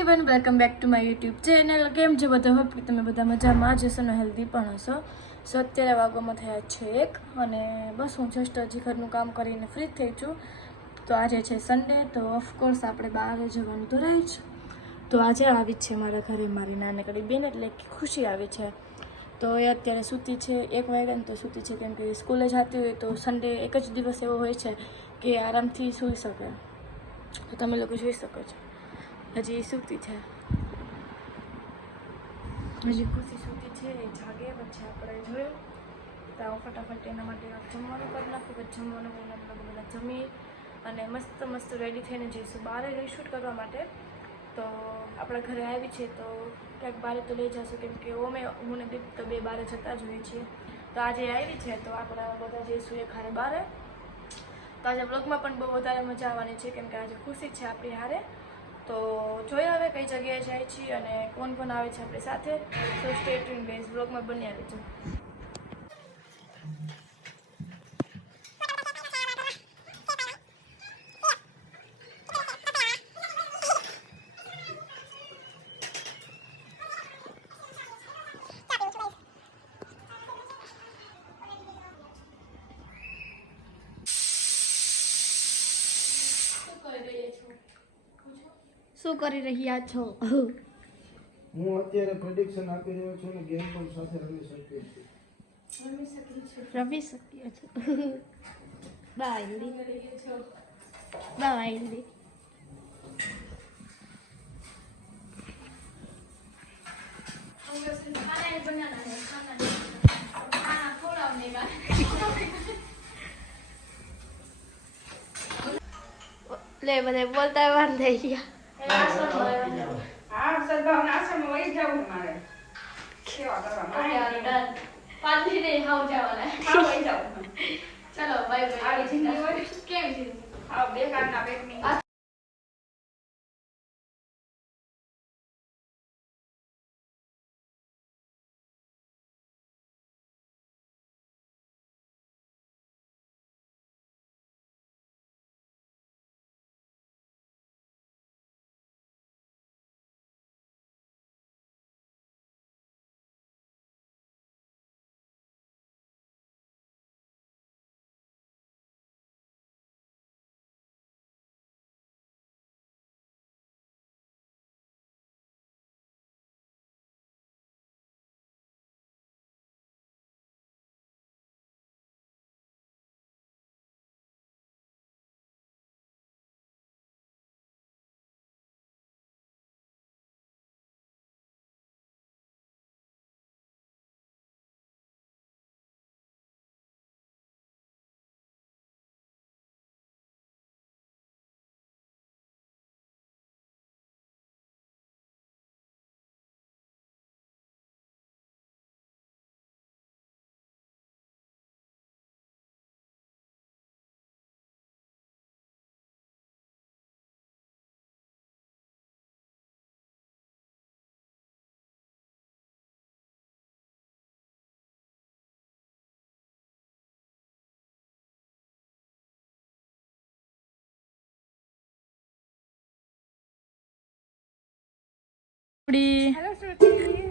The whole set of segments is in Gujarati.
Everyone welcome back to my YouTube channel. કેમ છો બધા? હોપ કે તમે બધા મજામાં જ હશો ને હેલ્ધી પણ હશો. સો અત્યારે વાગોમાં થયા છે 1 અને બસ હું જસ્ટ હજી ઘરનું કામ કરીને ફ્રી થઈ છું. તો આજે છે સન્ડે, તો ઓફકોર્સ આપણે બહાર જવાનું તો રહી જ. તો આજે આવી જ છે મારા ઘરે મારી નાનકડી બેન, એટલે કે ખુશી આવી છે. તો એ અત્યારે સૂતી છે, 1 વાગ્યાની તો સૂતી છે, કેમ કે સ્કૂલે જતી હોય તો સન્ડે એક જ દિવસ એવો હોય છે કે આરામથી સૂઈ શકે. તો તમે લોકો જોઈ શકો છો હજી સૂતી છે, હજી ખુશી સૂતી છે, એ જાગે પછી આપણે જોયું તો હું ફટાફટ એના માટે જમવાનું કરી નાખું. પછી જમવાનું કરીને અમે લોકો બધા જમી અને મસ્ત મસ્ત રેડી થઈને જઈશું બહાર શૂટ કરવા માટે. તો આપણા ઘરે આવી છે તો ક્યાંક બહાર તો લઈ જશું, કેમ કે ઓમે હું ને દીપ તો બે બહાર જતા જ હોઈએ છીએ. તો આજે આવી છે તો આપણે બધા જઈશું એક હારે બહાર. તો આજે બ્લોગમાં પણ બહુ વધારે મજા આવવાની છે, કેમ કે આજે ખુશી છે આપણી હારે. તો જોઈએ હવે કઈ જગ્યાએ જાય છીએ અને કોણ કોણ આવે છે આપણી સાથે. તો સ્ટે ટ્યુન ગાઈઝ, બ્લોગમાં બની આવી છે. શું કરી રહ્યા છો? હું અત્યારે પ્રેડિક્શન આપી રહ્યો છું ને ગેમ પણ સાથે રમી શકીએ છીએ. રમી શકીએ છો. Bye bye. લે બધા બોલતા બંધ થઈ ગયા. હા સદભાવના આશ્રમમાં વહી જવું મારે સેવા કરવા માટે. પાછી નહીં હાવ જવાના. હા વહી જાઉં. ચલો બાય બાય. આવી જિંદગી હોય. કેમ છે? હા બેકારના પેટની.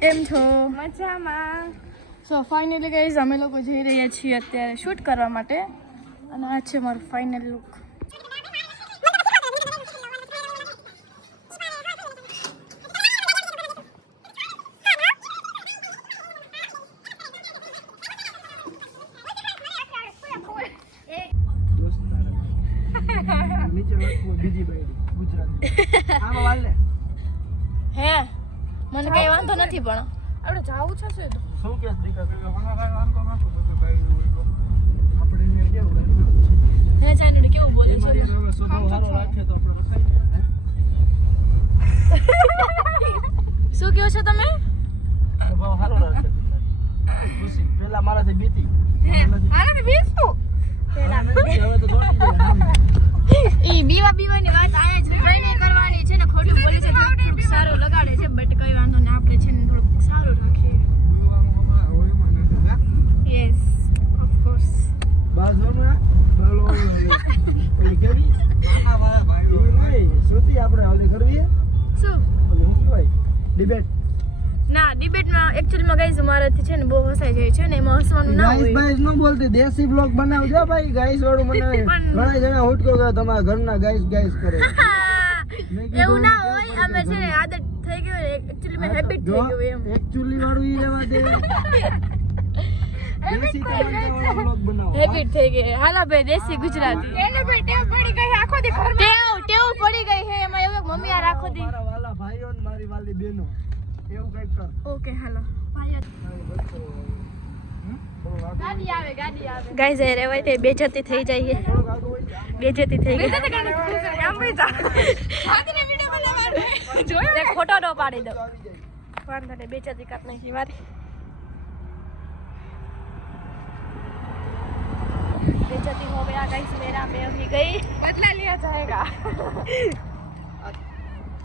કેમ છો? મજામાં. સો ફાઇનલી ગાઈઝ અમે લોકો જઈ રહ્યા છીએ અત્યારે શૂટ કરવા માટે, અને આ છે મારું ફાઇનલ લુક. નીચે રાખવું બીજી બાયડી ગુજરાતી. આમાં વાલે હે મને કઈ વાંધો નથી, પણ આપણે જાવું છે શું? શું કે દીકરા પેલો હમણાં વાંધો નાખો તો બાયડી હોય તો આપણે ને કેવું હે ચાઈનું કેવું બોલે છે? મારી હવે સ્વભાવ સારો રાખે તો આપણે ખાઈ જાય. શું કહો છો તમે? સ્વભાવ સારો રાખે ખુશી પેલા મારાથી બીતી આનાથી બેસતું પેલા હવે તો દોડી જાય. ઈ બીવાની વાત આયા જ ટ્રેનિંગ કરવાની છે ને, ખોટું બોલે છે, થોડુંક સારું લગાડે છે, બટ કઈ વાંધો નહીં, આપણે છે ને થોડુંક સારું રાખીએ. Yes of course. બાજુમાં બાલો ઓલી કેવી? શ્રુતિ આપણે ઓલી કરવી શું? ઓલી ડિબેટ ના ડિબેટમાં એકચ્યુઅલીમાં ગાઈઝ મારાથી છે ને બહુ હસાઈ જાય છે ને એમાં હસવાનું ના ગાઈસ હોય ભાઈ ન બોલતી દેશી બ્લોગ બનાવજો ભાઈ ગાઈસ વાળું બનાવે ઘણા જણા હુટકો કરે તમારા ઘરના ગાઈસ કરે એવું ના હોય અમે છે ને આદત થઈ ગઈ હોય એકચ્યુઅલીમાં હેબિટ થઈ ગયું એમ એકચ્યુઅલી વાળું ઈ રહેવા દે દેશી તમારા વાળો બ્લોગ બનાવો હેબિટ થઈ ગઈ હાલા ભાઈ દેશી ગુજરાતી એને ભાઈ ટેવ પડી ગઈ આખો દી ઘરમાં ટેવ પડી ગઈ છે એમાં એવું મમ્મી આ રાખો દી મારા વાલા ભાઈઓ ને મારી વાલી બહેનો એવું કઈક કર ઓકે હાલો ગાડી આવે ગાઈઝ એ રેવાય તે બેજતી થઈ જાય છે બેજતી થઈ ગઈ ખોટો નો પાડી દો વાંધો નહીં બેજતી કાપ નાખી મારી बेइज्जती हो गया गाइस मेरा मैं अभी गई बदला लिया जाएगा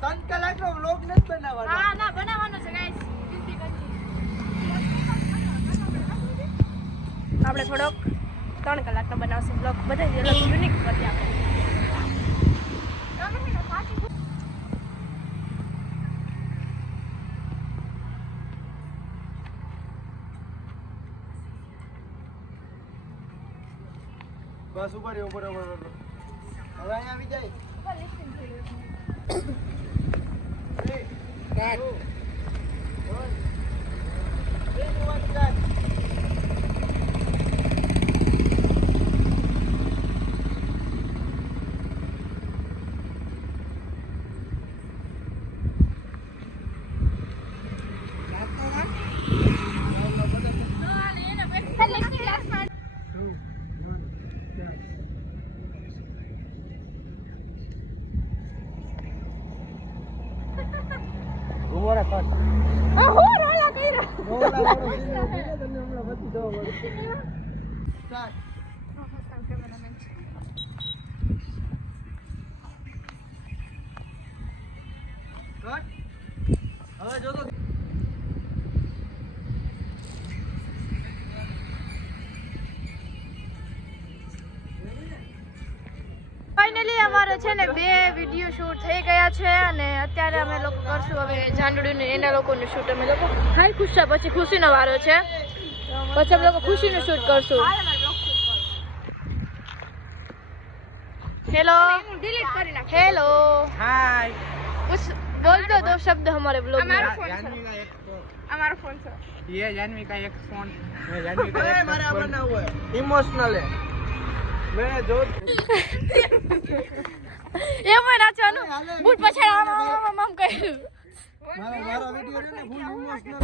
તન કલાકનો વ્લોગ નથી બનાવવાનો હા ના બનાવવાનો છે ગાઈસ આપણે થોડોક 3 કલાકનો બનાવશું વ્લોગ બધા યુનિક હતી આપણે બસ ઉપર હવે અહીંયા આવી જાય ઓરા કાટ હો રોલા કર્યા ઓરા તમને હમણાં વધી જવા મળે કાટ હવે જો તો ફાઇનલી અમારે છે ને 2 વિડિયો શૂટ થઈ ગયા છે અને અત્યારે અમે લોકો કરશું હવે જાંડુડી ને એના લોકોનું શૂટ અમે લોકો હાઈ ખુશા પછી ખુશીનો વારો છે પછી અમે લોકો ખુશીનું શૂટ કરશું હેલો ડિલીટ કરી નાખ હેલો હાય कुछ बोल दो 2 शब्द हमारे ब्लॉग में हमारा फोन से ये जानवी का एक फोन मैं जानवी का अरे एक मारे अपन ना हुआ इमोशनल है मैं जो એ મને નાચવાનું બૂટ પછાડ આમ કર્યું મારા વિડિયો ને ફૂલ ઇમોશનલ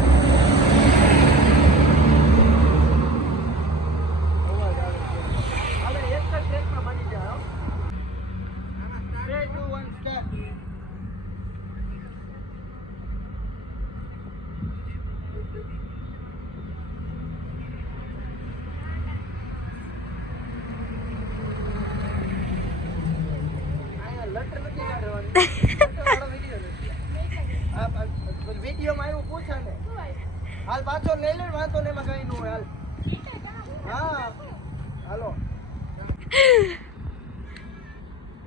અવાજ આવે હવે એક જ ટ્રેકમાં બની જાય 3 2 1 સ્ટાર્ટ વિડિયો માં એવું પૂછા ને હાલ પાછો લઈ લે વાંધો ને એમાં કઈ ન હોય હાલ હા હાલો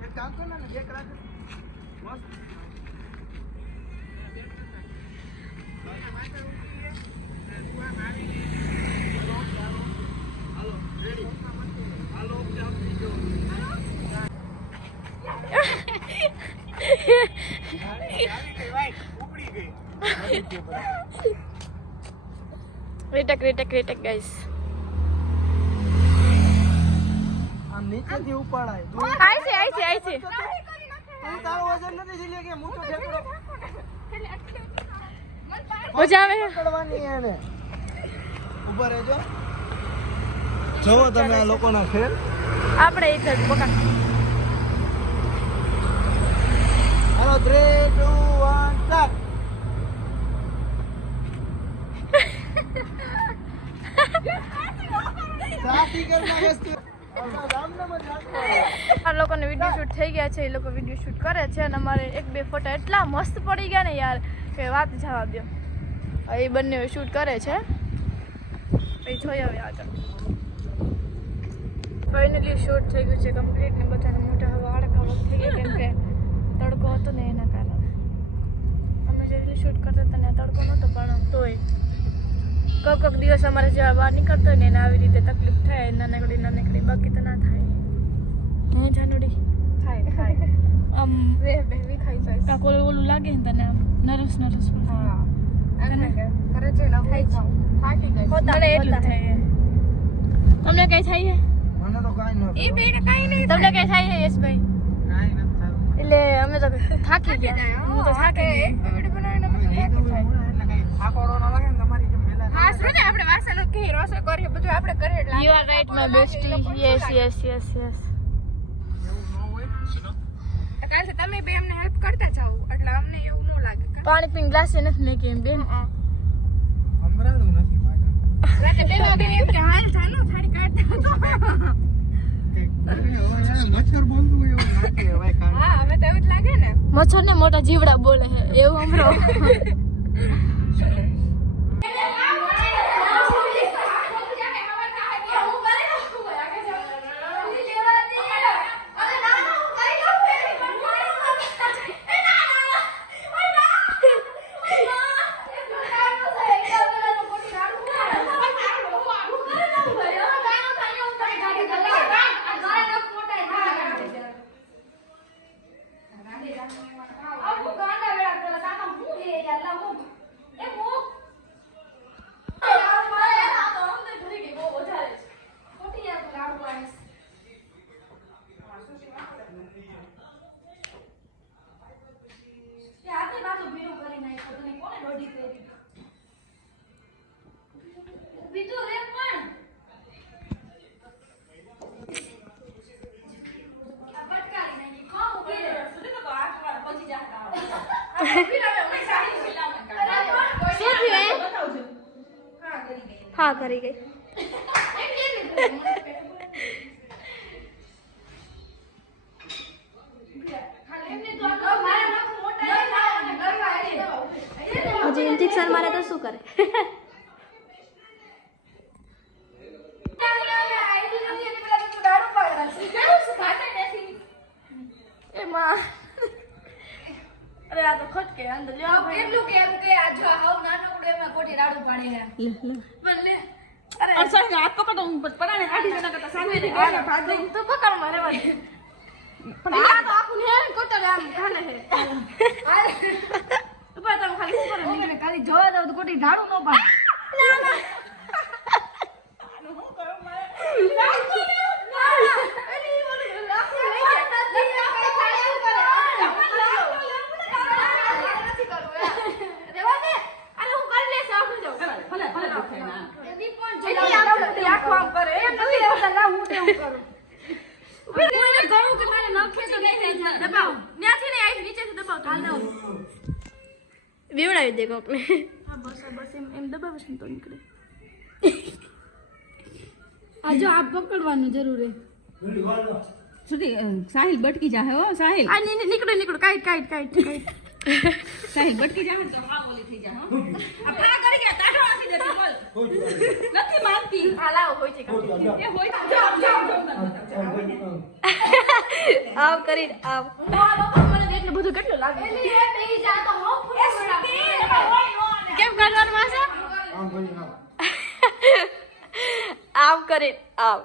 એક કામ કર ને એક રાખ મસ્ત હાલો રેડી હાલો રેટક ગાઈસ આમ નીચેથી ઉપાડાય તું આઈ છે તું તારો વજન નથી જીલે કે મોટો ઠેકડો મજા આવે પકડવાની એને ઉભા રહેજો જોવો તમે આ લોકોના ખેલ આપણે એ જ પકડ હાલો 3 2 1 સ્ટાર્ટ સાથી કરના વસ્તુ આ લોકોને વિડીયો શૂટ થઈ ગયા છે એ લોકો વિડીયો શૂટ કરે છે અને અમારે 1-2 ફોટા એટલા મસ્ત પડી ગયા ને યાર કે વાત જવા દો એ બંને શૂટ કરે છે એ જોઈએ હવે આગળ ફાઇનલી શૂટ થઈ ગયું છે કમ્પ્લીટ ને બધાને મોટા હવે આડકા થઈ ગયા કેમ કે તડકો હતો ને એના કારણે અમે જે સુધી શૂટ કરતા હતા ને તડકો નહોતો પણ તોય કોક દિવસ અમારે જેવા બહાર નીકળતો હોય ને એને આવી રીતે તકલીફ થાય નાનકડી બાકી તો ના થાય હે જાનુડી થાય આમ બેબી ખાઈ જાય કાકો ઓલું લાગે ને તને આમ નરસ હા અને કરે છે ના થાય છે થાકી ગઈ હોતા એટલું થાય તમને કઈ થાય મને તો કાઈ ન એ બેને કાઈ નહીં તમને કઈ થાય યશભાઈ કાંઈ નથી થયું. એટલે અમે તો થાકી ગયા હું તો થાકી ગઈ વિડિયો બનાવીને પછી થાકી થાય એટલે કંઈ થાકોડો ન લાગે ને તમારી જેમ પહેલા હા શું ને આપણે વાસણ કે રસોઈ કરીએ બધું આપણે કરીએ એટલે you are right my bestie yes એવું ન હોય. કાલે તમે બે અમને હેલ્પ કરતા જાવ એટલે અમને એવું ન લાગે પાણી પીને ગ્લાસ નથી મેં કેમ બેન સંભળાતું નથી પાછળ. રાતે 2 વાગે એમ કે હાલ ચાલો થાળી કાઢતા કંઈક બોલે હોય યાર, મચ્છર બોલતું હોય એવું લાગે હવે કાન. હા હવે તો એવું જ લાગે ને મચ્છર ને મોટા જીવડા બોલે છે એવું હમરો હા કરી ગઈ હજી ઇન્જેક્શન મારે તો શું કરે એમાં અરે આ તો ખટકે અંદર કેટલું કેવું કે આ જો હાવ નાનકડું એમાં કોઠી રાડું પાડી રહ્યા ભલે અરે સાહેબ હાથ પકડો હું પરાણે કાઢી દેના કરતા સામે તો પકડ મારે વાત પણ આ તો આખું હેર કોટલ આમ ખાને હે ઉપર તો ખાલી ઉપર નીકળે ખાલી જોવા દઉં તો કોટી ઢાળું ન પાડે ના ના આનું હું કરું મારે બેવડાવી દે કોકને બસ એમ દબાવીશ ને તો નીકળે આ જો આ પકડવાનું જરૂર હે સાહિલ બટકી જાહે હો સાહિલ આ નીકળો કાઈટ સાહિલ બટકી જાહે તો આ ઓલી થઈ જા હો આ ફા કરી ગયા તાઠો નથી દેતી બોલ નથી માનતી આ લાવો હોય છે એ હોય જાવ આવ કરી આવ મને એટલું બધું કેટલું લાગે કેમ કરવાનું માસા આમ કરી નાખ. આવ કરી આવ